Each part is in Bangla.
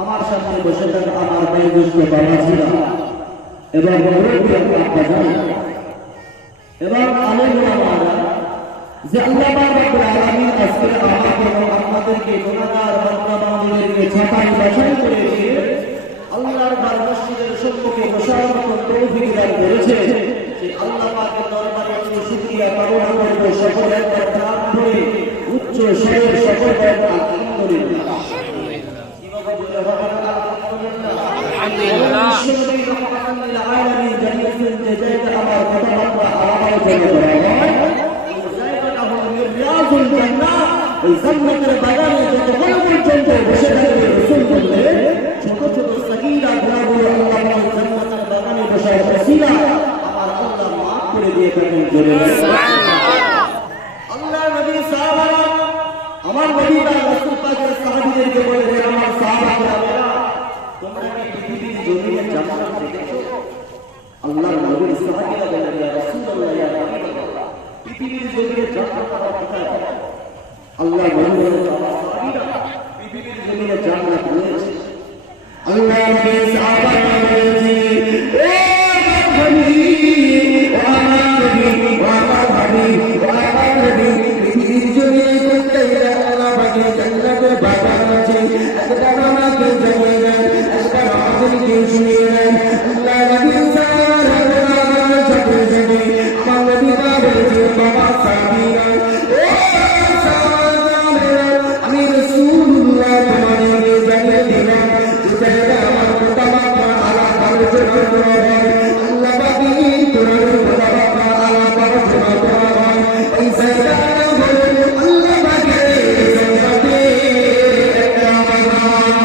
আমার সামনে বসে থাকা আমার বয়োজ্যেষ্ঠ বাবাজিরা এবং এবং আলেম ওলামারা যে আল্লাহ রাব্বুল আলামিন আজকে আমাকে এবং আপনাদেরকে গুনাহগার বান্দা বান্দীদেরকে ছাঁটাই বাছাই করে দিয়ে আল্লাহর ঘর মসজিদের সম্মুখে বসার মতো তৌফিক দান করেছে। সেই আল্লাহ পাকের দরবারে আমি শুকরিয়া কামনা করব। সকলে একবার প্রাণ ধরে উচ্চ স্বরে সকল আলহামদুলিল্লাহ। আলহামদুলিল্লাহ। বিশ্বনবী আলামিন জানিয়েছেন যে জায়গা আমার কথাবার্তা আমার জন্য করা হয়, এই জায়গাটা হলো মিরাজুল জান্নাহ। এই জান্নাতের বাগানে যতক্ষণ পর্যন্ত বসে থাকবে রাসূল বললেন, ছোট ছোট সাগীরা গুনাহগুলো আল্লাহ জান্নাতের বাগানে বসার ওসিলা আমার আল্লাহ মাফ করে দিয়ে থাকেন। জোরে সুবহানাল্লাহ। আল্লাহ নবী সাহাবারা, আমার নবী তার রাসূল পাকের সাহাবীদেরকে বলে, আমার সাহাবারা, তোমরা কি পৃথিবীর জমিনে জান্নাত দেখেছো? আল্লাহর নবীর সাহাবীরা বলেন, ইয়া রাসূলুল্লাহ, ইয়া হাবিবাল্লাহ, পৃথিবীর জমিনে জান্নাত কোথায়? আল্লাহর নবী বলেন, আমার সাহাবীরা, পৃথিবীর জমিনে জান্নাত রয়েছে। আল্লাহর নবী সাহাবারা বলেছে, ও নবী, ও আমার নবী, ও আমার হাবিব, ও আমার নবী, পৃথিবীর জমিনে কোথায় আল্লাহ পাকের জান্নাতের বাগান আছে? একটা আমাকে জানিয়ে দেন, একটা আমাদেরকে শুনিয়ে দেন। আল্লাহ নবী সাহাবারা আমার সাথে সাথে আমার নবী বলেছে, বাবা সাহাবীরা, ও সাহাবারা, আমি রাসূলুল্লাহ তোমাদেরকে জানিয়ে দিলাম যে জায়গা আমার কথাবার্তা আলোচনা করা হয়, আল্লাহ পাকের কোরআনের কথাবার্তা আলোচনা করা হয়, এই জায়গাটা হলো আল্লাহ পাকের জান্নাতের একটা বাগান।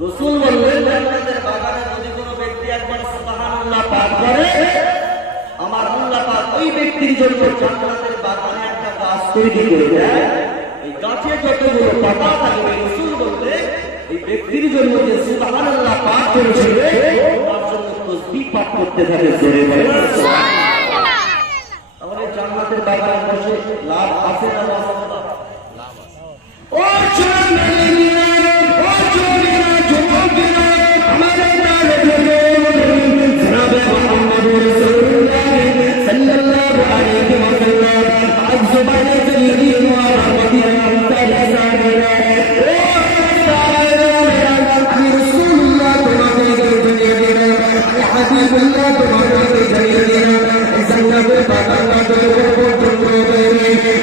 রাসূল বললেন জান্নাতের বাগানে যদি কোনো ব্যক্তি একবার সুবহানাল্লাহ পাঠ করে আমার আল্লাহ পাক ওই ব্যক্তির জন্য জান্নাতের বাগানে একটা গাছ তৈরি করে দেয়। এই গাছে যতগুলো পাতা থাকবে রাসূল বললেন এই ব্যক্তির জন্য যে সুবহানাল্লাহ পাঠ করেছে তার জন্য তাসবিহ পাঠ করতে থাকে জোরে বলেন সুবহানাল্লাহ। তাহলে জান্নাতের বাগানে বসে লাভ আছে না লাভ আছে? লাভ আছে। ও চোরেরা ও চোরেরা যুবকেরা আমাদের নামে বলো জনাবে মুহাম্মদ রাসূলুল্লাহ সাল্লাল্লাহু আলাইহি ওয়াসাল্লাম আজ জবানে তৈরি ওয়া রাহমাতিল মুতাসাবিরা হাবিবুল্লাহ তোমাকে জানিয়ে দিলাম জান্নাতের বাগানে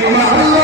আমার আল্লাহ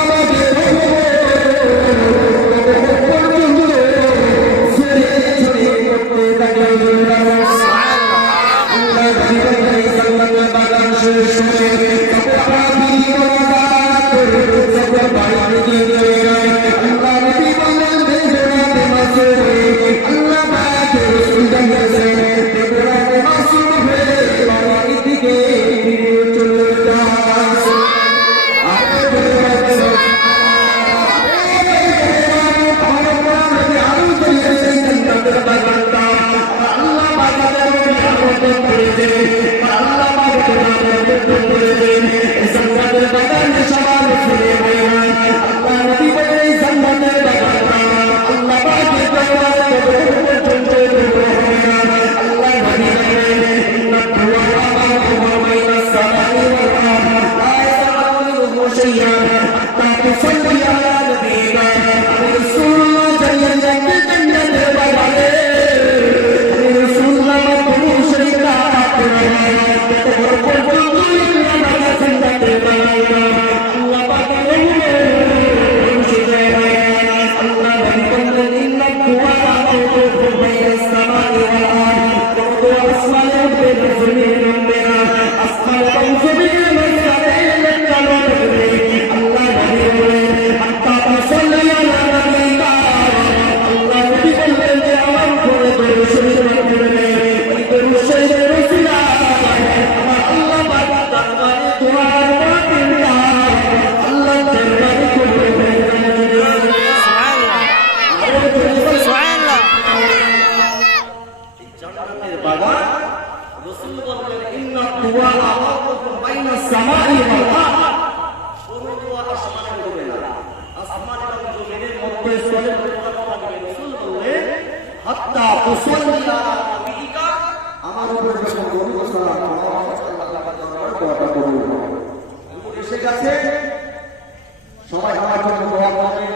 সবাই আমার জন্য দোয়া করবেন,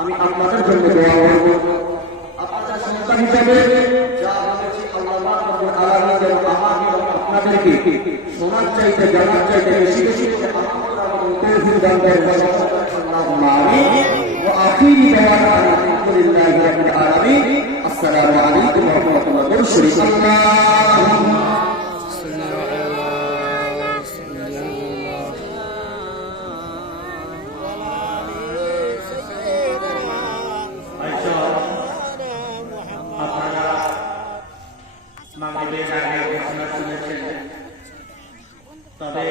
আমি আপনাদের জন্য দোয়া করব। আপনাদের সন্তান হিসাবে যা বলেছি আল্লাহ রাব্বুল আলামিন যেন আমাকে এবং আপনাদেরকে শোনার চাইতে জানার চাইতে বেশি বেশি করে তৌফিক দান করেন। আল্লাহুম্মা আমিন। ওয়া আখিরি দাওয়ানা আলহামদুলিল্লাহি রাব্বিল আলামিন। আসসালামু আলাইকুম ওয়া রাহমাতুল্লাহি ওয়া বারাকাতুহু। তবে